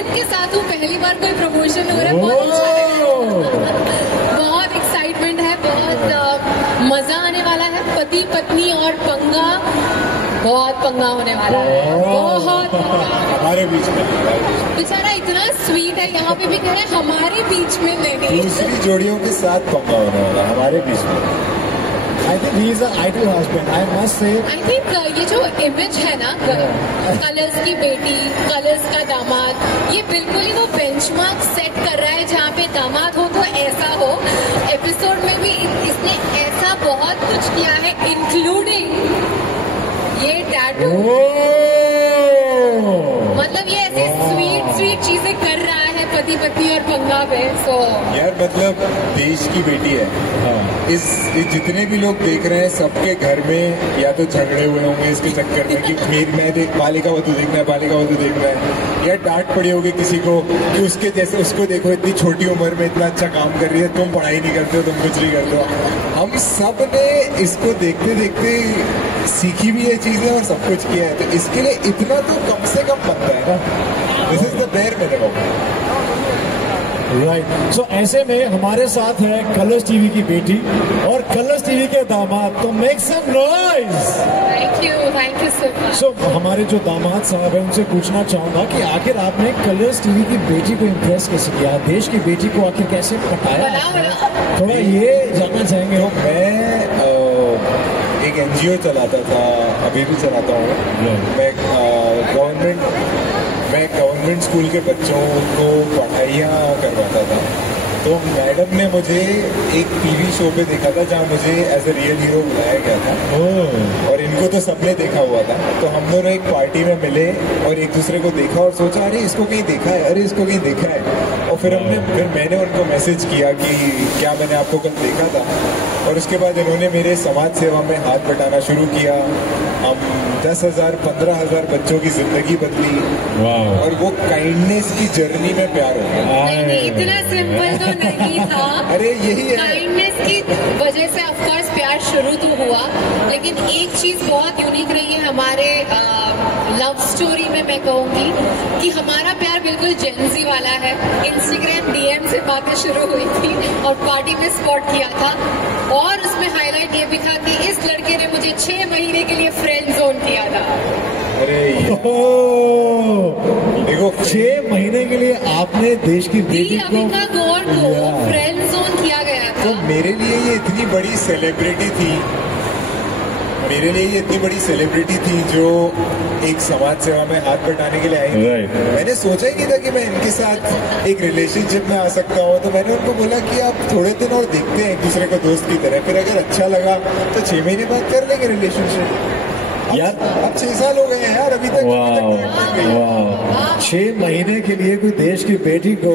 मिलिंद के साथ हूँ, पहली बार कोई प्रमोशन हो रहा है, बहुत अच्छा है। बहुत एक्साइटमेंट है, बहुत मजा आने वाला है। पति पत्नी और पंगा, बहुत पंगा होने वाला है, बहुत हमारे बीच में। बेचारा इतना स्वीट है, यहाँ पे भी कह रहे हैं हमारे बीच में नहीं। दूसरी जोड़ियों के साथ पंगा होने वाला है हमारे बीच में। I think he is an ideal husband. I must say. I think ये जो इमेज है ना, कलर्स की बेटी, कलर्स का दामाद, ये बिल्कुल ही वो बेंचमार्क सेट कर रहा है जहाँ पे दामाद हो तो ऐसा हो। एपिसोड में भी इसने ऐसा बहुत कुछ किया है, इंक्लूडिंग ये टैटू। मतलब ये ऐसे स्वीट चीजें कर रहा है पति पत्नी और पंगा पे। सो यार मतलब देश की बेटी है। हाँ। इस जितने भी लोग देख रहे हैं सबके घर में या तो झगड़े हुए होंगे इसके चक्कर में कि मैं बालिका वधू देखना है, बालिका वधू देखना है, या डांट पड़ी होगी किसी को कि उसके जैसे उसको देखो इतनी छोटी उम्र में इतना अच्छा काम कर रही है, तुम पढ़ाई नहीं करते हो, तुम कुछ नहीं करते हो। हम सब ने इसको देखते देखते सीखी भी ये चीजें और सब कुछ किया है, तो इसके लिए इतना तो कम से कम बनता है ना। This is the bare minimum. Right. So ऐसे में हमारे साथ है कलर्स टीवी की बेटी और कलर्स टीवी के दामाद, तो make some noise. Thank you so much. So हमारे जो दामाद साहब हैं उनसे पूछना चाहूंगा कि आखिर आपने कलर्स टीवी की बेटी को इम्प्रेस कैसे किया, देश की बेटी को आखिर कैसे पटाया, थोड़ा ये जानना चाहेंगे। तो मैं एक एनजीओ चलाता था, अभी भी चलाता हूँ। मैं गवर्नमेंट स्कूल के बच्चों को पढ़ाइयाँ करवाता था। तो मैडम ने मुझे एक टीवी शो पे देखा था जहाँ मुझे एज ए रियल हीरो बुलाया गया था। और इनको तो सबने देखा हुआ था, तो हम दोनों एक पार्टी में मिले और एक दूसरे को देखा और सोचा अरे इसको कहीं देखा है, अरे इसको कहीं देखा है। और फिर मैंने उनको मैसेज किया कि क्या मैंने आपको कल देखा था। और उसके बाद इन्होंने मेरे समाज सेवा में हाथ बटाना शुरू किया। हम 10,000 15,000 बच्चों की जिंदगी बदली और वो काइंडनेस की जर्नी में प्यार हो गया। नहीं, इतना सिंपल तो नहीं था। अरे यही है, काइंडनेस की वजह से ऑफ कोर्स प्यार शुरू तो हुआ, लेकिन एक चीज बहुत यूनिक रही है हमारे लव स्टोरी में। मैं कहूंगी कि हमारा प्यार बिल्कुल जेंजी वाला है। इंस्टाग्राम डीएम से बातें शुरू हुई थी और पार्टी में स्पॉट किया था, और उसमें हाईलाइट ये भी था कि इस लड़के ने मुझे 6 महीने के लिए फ्रेंड जोन किया था। अरे देखो 6 महीने के लिए आपने देश की बेटी को अविका गौर को फ्रेंड जोन किया गया था। तो मेरे लिए ये इतनी बड़ी सेलिब्रिटी थी, जो एक समाज सेवा में हाथ बटाने के लिए आई थी। मैंने सोचा ही नहीं था कि मैं इनके साथ एक रिलेशनशिप में आ सकता हूँ। तो मैंने उनको बोला कि आप थोड़े दिन और देखते हैं एक दूसरे को दोस्त की तरह, फिर अगर अच्छा लगा तो 6 महीने बाद कर लेंगे रिलेशनशिप। यार अब 6 साल हो गए हैं यार, अभी तक 6 महीने के लिए कोई देश की बेटी को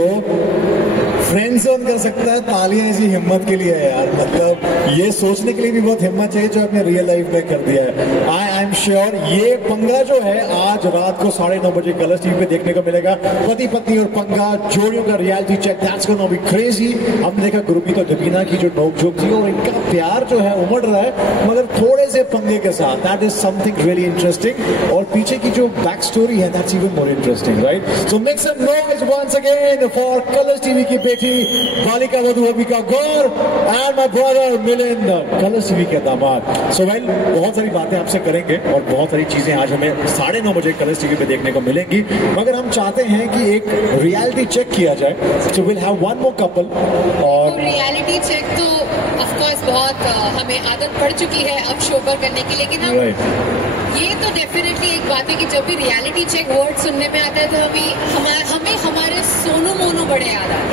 फ्रेंड जोन कर सकता है। तालियां ऐसी हिम्मत के लिए है यार, मतलब ये सोचने के लिए भी बहुत हिम्मत चाहिए जो आपने रियल लाइफ में कर दिया है। आई एम श्योर ये पंगा जो है आज रात को 9:30 बजे कलर्स टीवी पे देखने को मिलेगा। पति पत्नी और पंगा जोड़ियों का reality check, that's gonna be crazy. हमने देखा गुरमीत और दीपिना की जो नोक-झोंक थी और इनका प्यार जो है उमड़ रहा है, मगर थोड़े से पंगे के साथ। That is something really interesting. और पीछे की जो बैक स्टोरी है that's even more interesting, right? So make some noise once again for Colors TV की बेटी Balika Vadhu Avika Gaur and my brother Milind, Colors TV के दामाद। सो वेल, बहुत सारी बातें आपसे करेंगे और बहुत सारी चीजें आज हमें 9:30 बजे कलर्स टीवी पे देखने को मिलेंगी, मगर हम चाहते हैं कि एक रियलिटी चेक किया जाए। So will have one more couple. और रियलिटी चेक तो ऑफ कोर्स बहुत हमें आदत पड़ चुकी है अब शो पर करने की, लेकिन हम ये तो डेफिनेटली एक बात है कि जब भी रियलिटी चेक वर्ड सुनने में आता है तो हमें हमारे सोनू मोनू बड़े याद आते हैं।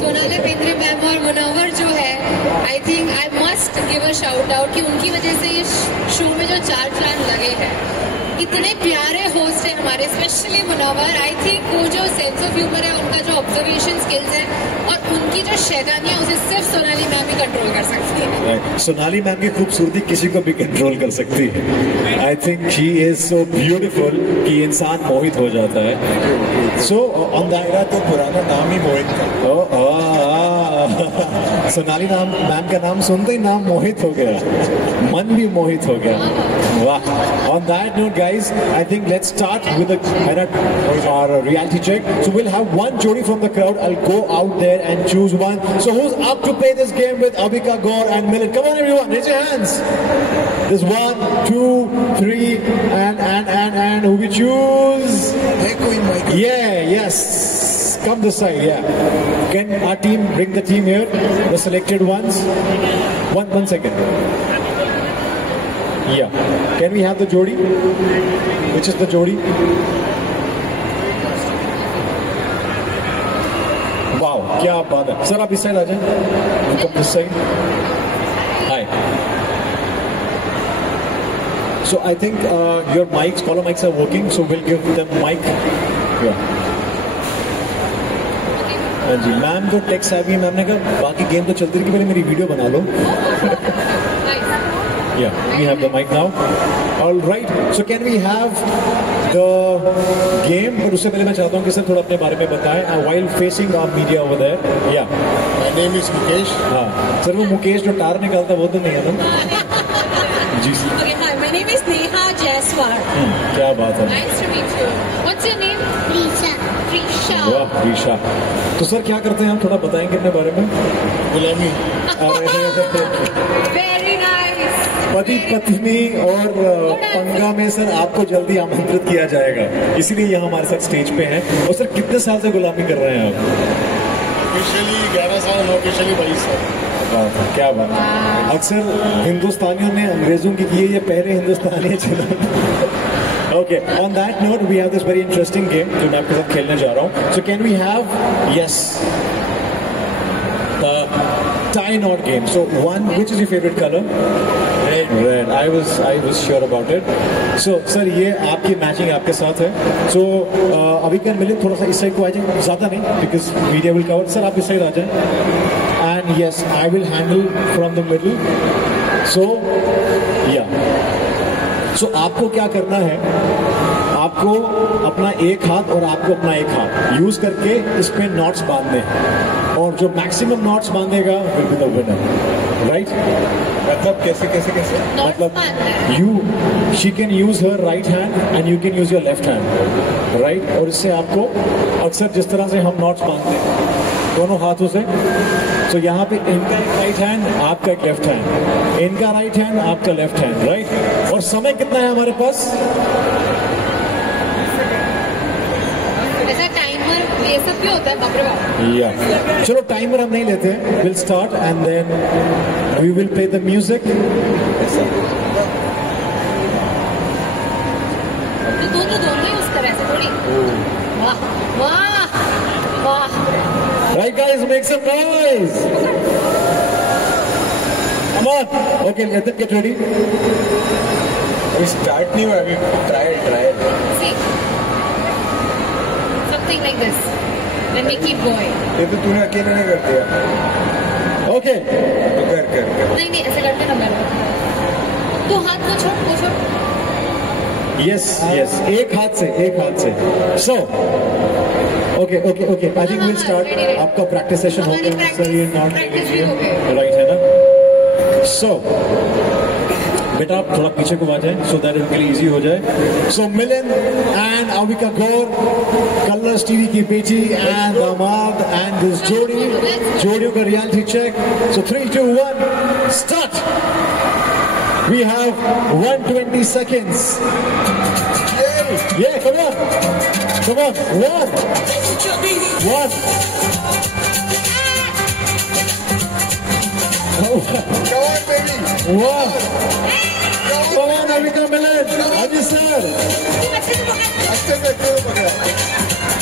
सोनाली बेंद्रे मैम और मुनव्वर जो है, I think I must give a shout out कि उनकी वजह से ये शो में जो 4 चांद लगे हैं। इतने प्यारे होस्ट है हमारे, स्पेशली मुनव्वर। आई थिंक वो जो सेंस ऑफ ह्यूमर है, उनका जो ऑब्जर्वेशन स्किल्स है और उनकी जो शैतानियां, उसे सिर्फ सोनाली मैम ही कंट्रोल कर सकती है। सोनाली मैम की खूबसूरती किसी को भी कंट्रोल कर सकती है। I think she is so beautiful कि इंसान मोहित हो जाता है। सो ऑन दायरा तो पुराना नाम ही मोहित था। सोनाली नाम मैम का नाम सुनते ही नाम मोहित हो गया, मन भी मोहित हो गया. वाह. On that note, guys, I think let's start with our reality check. So we'll have one jodi from the crowd. I'll go out there and choose one. So who's up to play this game with Avika, Gaur, and Milind? Come on, everyone, raise your hands. There's 1, 2, 3, and who we choose? Yeah, yes. Come this side, yeah. Can our team bring the team here? The selected ones. One second. Yeah. Can we have the jodi? Which is the jodi? Wow, क्या बात है. Sir, आप इस side आ जाएं. You come this side. Hi. So I think your mics, caller mics are working, so we'll give them mic. Yeah. हाँ जी, ma'am तो takes आ गई. Ma'am ने कहा बाकी गेम तो चलती रही, पहले मेरी वीडियो बना लो. Yeah, we have the mic now. All right. So can we have the game? पर उससे पहले मैं चाहता हूँ कि सर थोड़ा अपने बारे में बताएं. While facing our media over there. Yeah. My name is Mukesh. हाँ. सर वो मुकेश जो टार निकालता वो तो नहीं है ना? जी. Okay, hi. My name is Neha Jaiswal. क्या बात है. Nice to meet you. What's your name? Risha. Risha. वाह, रीशा. तो सर क्या करते हैं हम, थोड़ा बताएंगे अपने बारे में? गुलामी. Very nice. पति पत्नी और पंगा में सर आपको जल्दी आमंत्रित किया जाएगा, इसीलिए यहाँ हमारे साथ स्टेज पे हैं. और सर कितने साल से गुलामी कर रहे हैं आप? ऑफिशियली 11 साल, ऑफिशियली 22 साल. क्या बात है. अक्सर हिंदुस्तानियों ने अंग्रेजों की की, ये पहले हिंदुस्तानी चला. Okay, on that note, we have this very interesting game जो मैं आपके साथ खेलने जा रहा हूँ. So can we have, yes, the tie knot game. So one, which is your favorite color? Red. Red. I was sure about it. So sir, ये आपकी मैचिंग आपके साथ है. So अभी कर मिले थोड़ा सा इस साइड को आ जाए, ज़्यादा नहीं, because media will cover. Sir आप इस साइड आ जाए. And yes, I will handle from the middle. So yeah. So आपको क्या करना है, आपको अपना एक हाथ और आपको अपना एक हाथ यूज करके इस पे नॉट्स बांधने हैं, और जो मैक्सिमम नॉट्स बांधेगा will be the winner. Right? मतलब कैसे? मतलब she can use her right hand and you can use your left hand. Right? और इससे आपको अक्सर जिस तरह से हम नॉट्स बांधते हैं दोनों हाथों से, तो यहाँ पे इनका एक राइट हैंड, आपका एक लेफ्ट हैंड, इनका राइट हैंड, आपका लेफ्ट हैंड. राइट? और समय कितना है हमारे पास? ऐसा टाइमर ये सब भी होता है, बाप रे बाप. या चलो टाइमर हम नहीं लेते हैं. Will start and then we will play the music. तो दोनों यूज कर ऐसे थोड़ी. वाह वाह वाह. Right guys, make some noise. Come on. Okay, let them get ready. अभी स्टार्ट नहीं हुआ, अभी trial. See, something like this. Let me keep going. ये तो तूने अकेले नहीं कर दिया. Okay. कर. नहीं ऐसे करते ना मेरा. तो हाथ को छोड़. Yes. एक हाथ से. So. Okay. I think we'll start. आपका प्रैक्टिस सेशन हो गया. सर ये नॉट राइट है ना? So. बेटा आप थोड़ा पीछे को आ जाए, so that इनके लिए इजी हो जाए. So Milind and Avika Gaur, Colors TV की बेटी and दामाद and this जोड़ी का reality check. So 3, 2, 1, start. We have 120 seconds. Yeah, come on. One. Come on, baby. One. Come on, Avika, Milind. Aji sir. अच्छे से पकड़ा.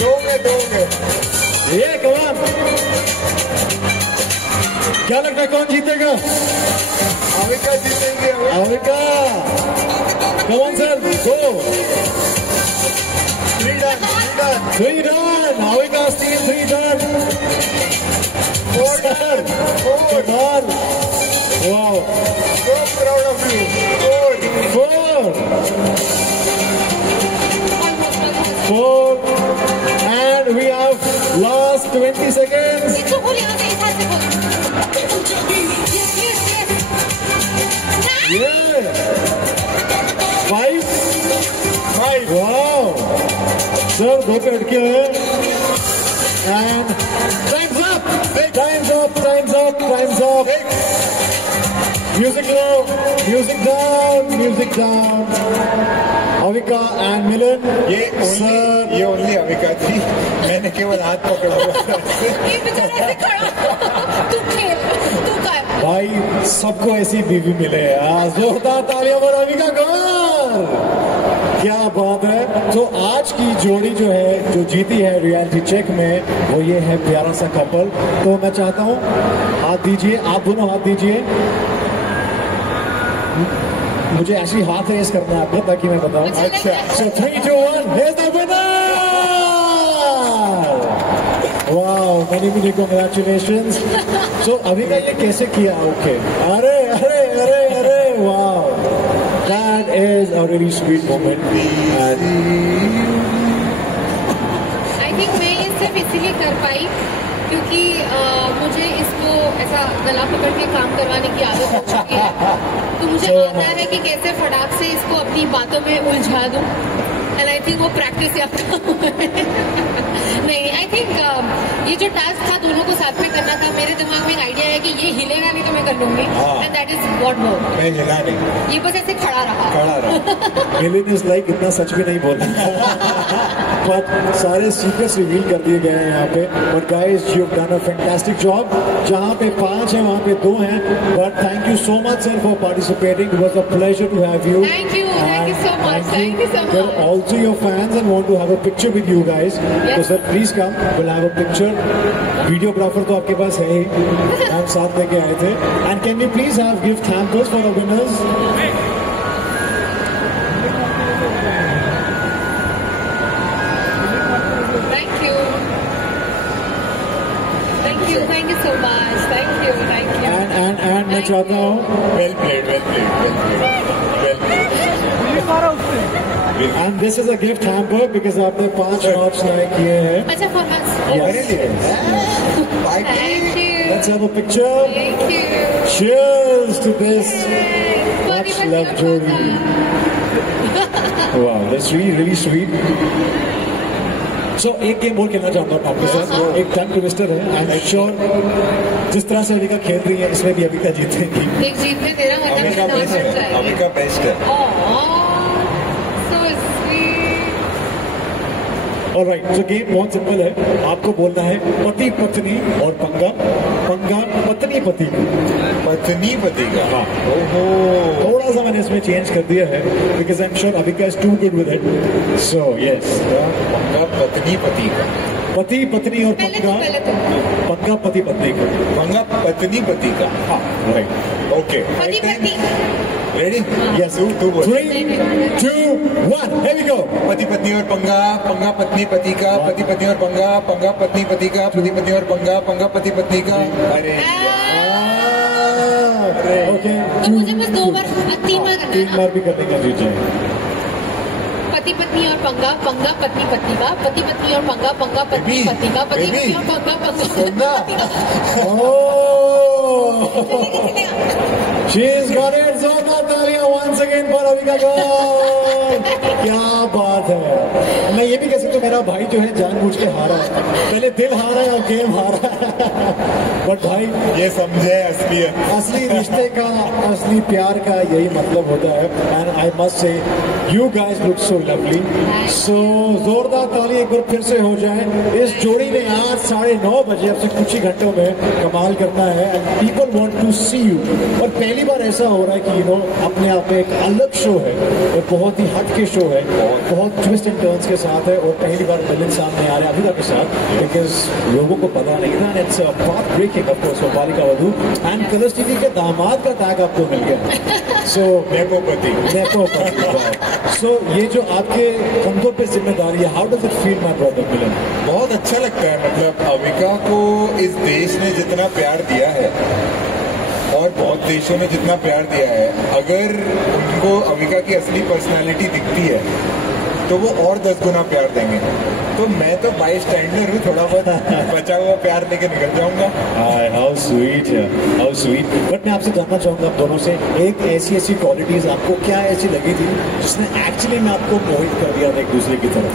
दोगे. Yeah, come on. क्या लगता है कौन जीतेगा? अविका जीतेंगे. Avika. Come on, sir. Go. 3 done. 3 done. Avika's team 3 done. 4 done. 4 done. Wow. So proud of you. 4. And we have last 20 seconds. इसको बोल यहाँ से फाइव वाओ सर, 2 पे अटके हुए and times up, times up, times up, times up. Music low, music down, music down. Avika and Milan, ये only Avika थी, मैंने केवल हाथ पकड़ा हुआ। ये बेचारा ऐसे खड़ा, तू खेल, तू कर। भाई सबको ऐसी बीवी मिले यार, जोरदार तालियां और अविका गौर, क्या बात है। तो आज की जोड़ी जो है, जो जीती है रियलिटी चेक में, वो ये है प्यारा सा कपल। तो मैं चाहता हूँ हाथ दीजिए, आप दोनों हाथ दीजिए। मुझे ऐसी हाथ रेस करना है आपको ताकि मैं बताऊं। अच्छा, so 3, 2, 1, here's the winner! Wow, many congratulations. So अभी का ये कैसे किया? Okay. अरे अरे अरे अरे wow, that is a really sweet moment. I think मैं ये सिर्फ इसीलिए कर पाई क्योंकि मुझे इसको ऐसा गला पकड़ के काम करवाने की आदत हो चुकी है, तो मुझे आता है कि कैसे फटाक से इसको अपनी बातों में उलझा दूं। एंड आई थिंक वो प्रैक्टिस या नहीं, आई थिंक ये जो टास्क था दोनों को साथ में करना था, मेरे दिमाग में एक आइडिया है कि ये हिलेगा नहीं तो मैं कर लूंगी, and that is what more. मैं हिला नहीं, ये बस ऐसे खड़ा रहा। मिलन इज लाइक इतना सच भी नहीं बोल बट सारे सीक्रेट्स रिवील कर दिए गए हैं यहाँ पे। और guys you have done a fantastic job. जहाँ पे 5 हैं वहाँ पे 2 हैं, but thank you so much sir for participating. It was a pleasure to have you. Thank you so much, thank you so much. They're also your fans and want to have a picture with you guys. Yes. So sir please come, we'll have a picture. Videographer तो आपके पास है ही, हम साथ लेके आए थे। And can you please have gift hampers for the winners? Thank you so much. Thank you. And मैं चाहता हूँ well played. And this is a gift hamper because आपने 5 नॉट्स लाइक किए हैं। अच्छा for us. Thank you. Let's have a picture. Thank you. Cheers to this much loved jodi. Wow, that's really sweet. So एक game और खेलना चाहता हूँ आपके साथ। एक टंग ट्विस्टर है। I'm sure जिस तरह से अविका खेल रही है इसमें भी अविका जीतेगी। एक जीत में तेरा मतलब अविका बेस्ट है। So sweet. Alright, so game बहुत सिंपल है। आपको बोलना है पति पत्नी और पंगा पत्नी पति का। हाँ, थोड़ा सा मैंने इसमें चेंज कर दिया है because I'm sure Avika is too good with it. So yes, पंगा पत्नी का, पति पत्नी और पंगा पति पत्नी का, पंगा पत्नी पति का। हाँ, राइट, ओके, पति ready? Yes, 3, 2, 1, here we go. पति पत्नी और पंगा पत्नी पति का, पति पत्नी और पंगा पत्नी पति का, पति पत्नी और पंगा पति पत्नी का। अरे ओके, तो मुझे बस 2 बार 3 बार करना है। 3 बार भी करने का दीजिए। पति पत्नी और पंगा पत्नी पत्नी का, पति पत्नी और पंगा पत्नी पत्नी का, पति पत्नी और पंगा पत्नी का। She's got it. जोरदार तालियां once again for अविका गौर। क्या बात है। मैं ये भी कह सकता हूँ मेरा भाई जो है जानबूझ के हारा है, पहले दिल हारा है और गेम हारा है। बट भाई ये समझे असली रिश्ते का, असली प्यार का यही मतलब होता है। And I must say you guys look so lovely. So जोरदार ताली एक बार फिर से हो जाए। इस जोड़ी ने आज 9:30 बजे अब से कुछ ही घंटों में कमाल करना है। And people want to see you. और पहली बार ऐसा हो रहा है कि अपने आप में एक अलग शो है और बहुत ही हट के शो है, बहुत ट्विस्ट एंड टर्न्स के साथ है। और पहली बार मिलन सामने आ रहे हैं अविका के साथ बिकॉज लोगों को पता नहीं था। It's path breaking of course Balika Vadhu and colours TV के दामाद का टैग आपको मिल गया। सो नेपोपति। सो ये जो आपके कंधों पे जिम्मेदारी है, how does it feel my brother Milan? बहुत अच्छा लगता है। मतलब अविका को इस देश ने जितना प्यार दिया है और बहुत देशों में जितना प्यार दिया है, अगर उनको अविका की असली पर्सनालिटी दिखती है तो वो और 10 गुना प्यार देंगे। तो मैं तो बाई स्टैंडर हूँ, थोड़ा बहुत बचा हुआ प्यार लेके निकल जाऊंगा। हाउ स्वीट है, हाउ स्वीट। बट मैं आपसे जानना चाहूंगा आप दोनों से, एक ऐसी क्वालिटीज आपको क्या ऐसी लगी थी जिसने एक्चुअली में आपको मोहित कर दिया था एक दूसरे की तरफ?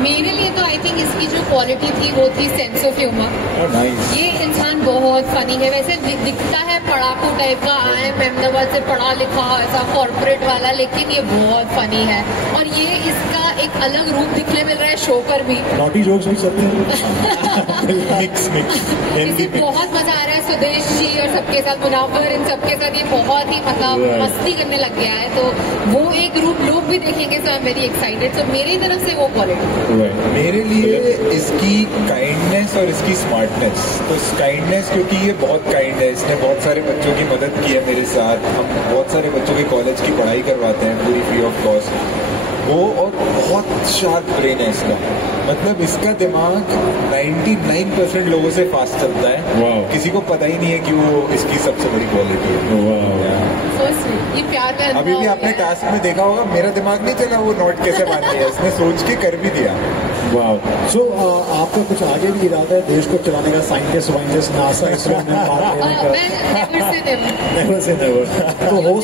मेरे लिए तो आई थिंक इसकी जो क्वालिटी थी वो थी सेंस ऑफ ह्यूमर। ये इंसान बहुत फनी है, वैसे दिखता है पढ़ाकू टाइप का, आई एम अहमदाबाद से पढ़ा लिखा ऐसा कॉर्पोरेट वाला, लेकिन ये बहुत फनी है और ये इसका एक अलग रूप दिखने मिल रहा है शो पर भी। नॉटी जोक्स भी चलते हैं। इसे बहुत मजा आ रहा है, सुदेश जी और सबके साथ, मुनावर, इन सबके साथ ये बहुत ही मतलब मस्ती करने लग गया है, तो वो एक रूप लोग भी देखेंगे। सो आई एम वेरी एक्साइटेड। सो मेरी तरफ से वो क्वालिटी मेरे लिए इसकी काइंडनेस और इसकी स्मार्टनेस। तो काइंडनेस क्योंकि ये बहुत काइंड है, इसने बहुत सारे बच्चों की मदद की है मेरे साथ। हम बहुत सारे बच्चों के कॉलेज की पढ़ाई करवाते हैं पूरी फ्री ऑफ कॉस्ट वो, और बहुत शार्प ब्रेन है इसका। मतलब इसका दिमाग 99% लोगों से फास्ट चलता है। किसी को पता ही नहीं है कि वो इसकी सबसे बड़ी क्वालिटी है। ये प्यार का अभी भी आपने टास्क में देखा होगा, मेरा दिमाग नहीं चला वो नोट कैसे बांध दिया, इसने सोच के कर भी दिया। वाह। सो आपका कुछ आगे भी इरादा है देश को चलाने का, साइंटिस्ट वाइंटिस्ट, नासा, इसरो में पार्ट लेने का? Never say never. तो हो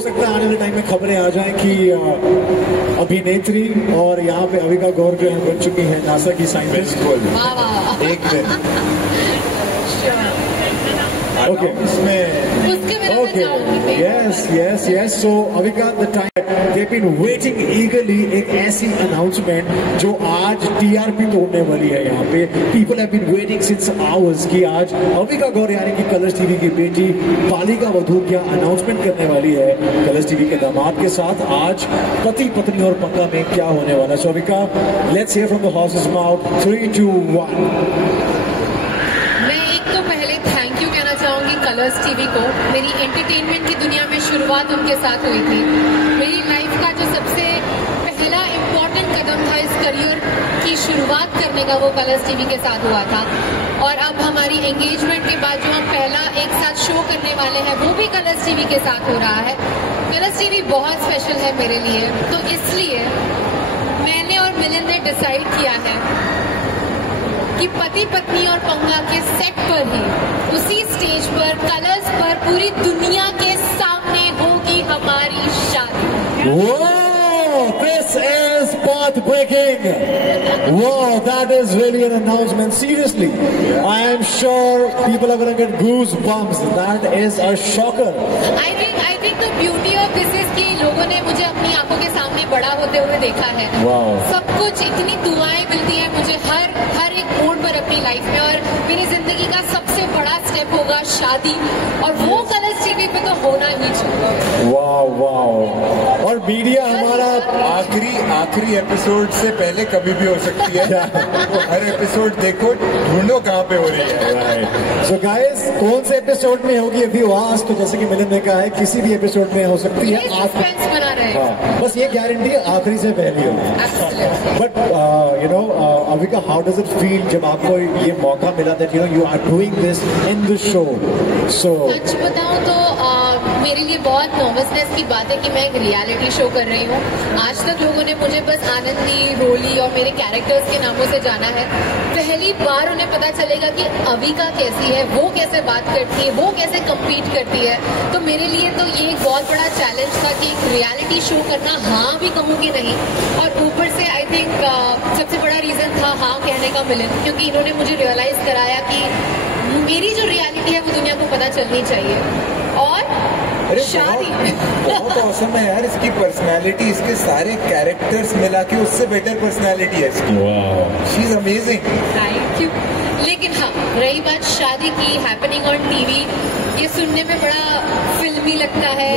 सकता है आने वाले टाइम में खबरें आ जाएं कि अभिनेत्री और यहाँ पे अविका गौर जो है बन चुकी है नासा की साइंटिस्ट। एक दिन Okay. Okay. Yes. So Avika, the time they've been waiting eagerly एक ऐसी announcement जो आज TRP तोड़ने वाली है यहाँ पे। People have been waiting since hours कि आज अविका गौर यानी कि कलर्स टीवी की बेटी बालिका वधू क्या अनाउंसमेंट करने वाली है कलर्स टीवी के दामाद के साथ। आज पति पत्नी और पक्का में क्या होने वाला है। So Avika, let's hear from the horse's mouth. 3, 2, 1. Colors TV को मेरी एंटरटेनमेंट की दुनिया में शुरुआत उनके साथ हुई थी। मेरी लाइफ का जो सबसे पहला इम्पोर्टेंट कदम था इस करियर की शुरुआत करने का, वो कलर्स टीवी के साथ हुआ था। और अब हमारी एंगेजमेंट के बाद जो हम पहला एक साथ शो करने वाले हैं वो भी कलर्स टीवी के साथ हो रहा है। कलर्स टीवी बहुत स्पेशल है मेरे लिए, तो इसलिए मैंने और मिलिंद ने डिसाइड किया है कि पति पत्नी और पंगा के सेट पर ही, उसी स्टेज पर, कलर्स पर, पूरी दुनिया के सामने होगी हमारी शादी। Wow, this is path-breaking. Wow, that is really an announcement. Seriously, I am sure people are going to get goosebumps. That is a shocker. I think the beauty of this is कि लोगों ने मुझे अपनी आंखों के सामने बड़ा होते हुए देखा है। Wow. सब कुछ, इतनी दुआएं मिलती हैं मुझे हर एक मोड़ पर अपनी लाइफ में, और मेरी जिंदगी का सबसे बड़ा स्टेप होगा शादी, और वो कलर्स टीवी पे तो होना ही चाहिए। वाह। और मीडिया हमारा आखिरी एपिसोड से पहले कभी भी हो सकती है। तो हर एपिसोड देखो, ढूंढो कहाँ पे हो रही है। So guys, कौन से एपिसोड में होगी अभी आवाज? तो जैसे कि मिलिंद ने कहा है किसी भी एपिसोड में हो सकती है। बना रहे हैं। बस ये गारंटी है आखिरी से पहले होगी। But you know Avika, how does it feel जब आपको ये मौका मिला that you are doing this in the show? So सच बताऊं तो मेरे लिए बहुत नर्वसनेस की बात है कि मैं एक रियलिटी शो कर रही हूँ। आज तक लोगों ने मुझे बस आनंदी, रोली और मेरे कैरेक्टर्स के नामों से जाना है। पहली बार उन्हें पता चलेगा कि अविका कैसी है, वो कैसे बात करती है, वो कैसे कम्पीट करती है। तो मेरे लिए तो ये एक बहुत बड़ा चैलेंज था कि एक रियलिटी शो करना, हाँ भी कहूँगी नहीं, और ऊपर से आई थिंक सबसे बड़ा रीजन था हाँ कहने का मिलन, क्योंकि इन्होंने मुझे रियलाइज कराया कि मेरी जो रियलिटी है वो दुनिया को पता चलनी चाहिए। और शादी बहुत औसम है यार, इसकी पर्सनालिटी, इसके सारे कैरेक्टर्स मिला के उससे बेटर पर्सनालिटी है इसकी। She is amazing. Thank you. लेकिन हाँ, रही बात शादी की, हैपनिंग ऑन टीवी, ये सुनने में बड़ा फिल्मी लगता है,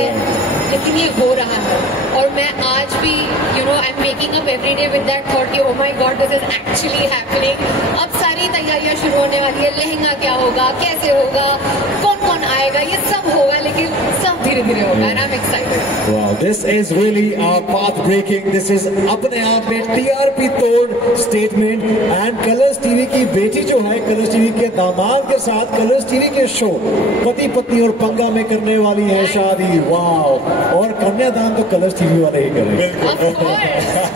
लेकिन ये हो रहा है। और मैं आज भी I am making up every day with that thought कि oh my god, this is actually happening. अब सारी तैयारियां शुरू होने वाली है, लहंगा क्या होगा, कैसे होगा, कौन कौन आएगा, ये सब होगा, लेकिन सब धीरे धीरे होगा and I am excited. Wow, this is really path breaking. This is अपने आप में TRP तोड़ स्टेटमेंट एंड कलर्स टीवी की बेटी जो है कलर्स टीवी के दामाद के साथ कलर्स टीवी के शो पति पत्नी और पंगा में करने वाली है शादी। वाओ, और कन्यादान तो कलर्स टीवी वाले ही करेंगे।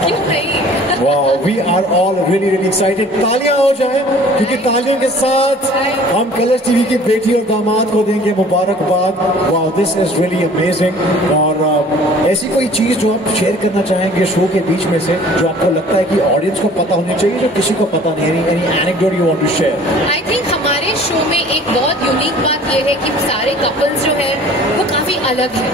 क्यों नहीं? Wow, we are all really really excited. तालियां हो जाए क्योंकि तालियों के साथ हम कलर्स टीवी की बेटी और दामाद को देंगे मुबारकबाद। Wow, this is really amazing. और ऐसी कोई चीज जो आप शेयर करना चाहेंगे शो के बीच में से जो आपको लगता है कि ऑडियंस को पता होनी चाहिए जो किसी को पता नहीं है? Any anecdote you want to share? I think हमारे शो में एक बहुत यूनिक बात यह है कि सारे कपल्स जो है वो काफी अलग है।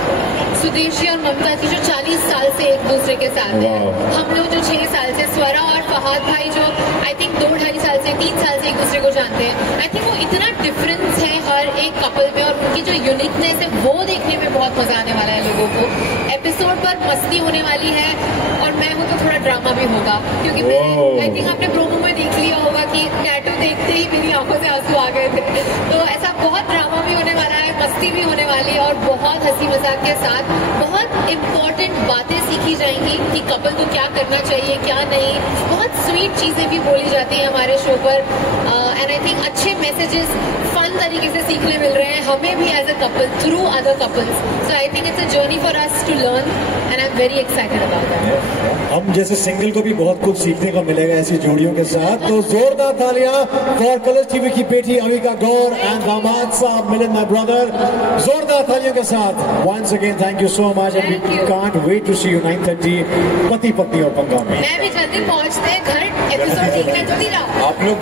सुदेश जी और ममता जी जो 40 साल से एक दूसरे के साथ हैं, हम लोग जो 6 साल से, स्वरा और फहाद भाई जो आई थिंक 2-2.5 साल से 3 साल से एक दूसरे को जानते हैं। आई थिंक वो इतना डिफरेंस है हर एक कपल में और उनकी जो यूनिकनेस है वो देखने में बहुत मजा आने वाला है लोगों को। एपिसोड पर मस्ती होने वाली है और मैं हूँ तो थोड़ा ड्रामा भी होगा क्योंकि आई थिंक आपने प्रोमो में देख लिया होगा कि टैटू देखते ही मेरी आंखों से आंसू आ गए थे। तो ऐसा बहुत ड्रामा भी होने वाला है, मस्ती भी होने वाली है और बहुत हंसी मजाक के साथ बहुत इम्पोर्टेंट बातें सीखी जाएंगी कि कपल को क्या करना चाहिए क्या नहीं। बहुत स्वीट चीजें भी बोली जाती हैं हमारे शो पर एंड आई थिंक अच्छे मैसेजेस फन तरीके से सीखने मिल रहे हैं हमें भी as a couple through other couples. So I think it's a journey for us to learn and I am very excited about that. हम जैसे सिंगल को भी बहुत कुछ सीखने को मिलेगा ऐसी जोड़ियों के साथ। तो जोरदार तालियां फॉर कलर्स टीवी की बेटी अविका गौर एंड दामाद साहब मिलन माय ब्रदर। जोरदार तालियों के साथ once again thank you so much and we can't wait to see you 9:30 पति पत्नी और पंगा में। मैं भी जल्दी पहुंचते हैं घर, एपिसोड देखना जल्दी रहा। आप लोग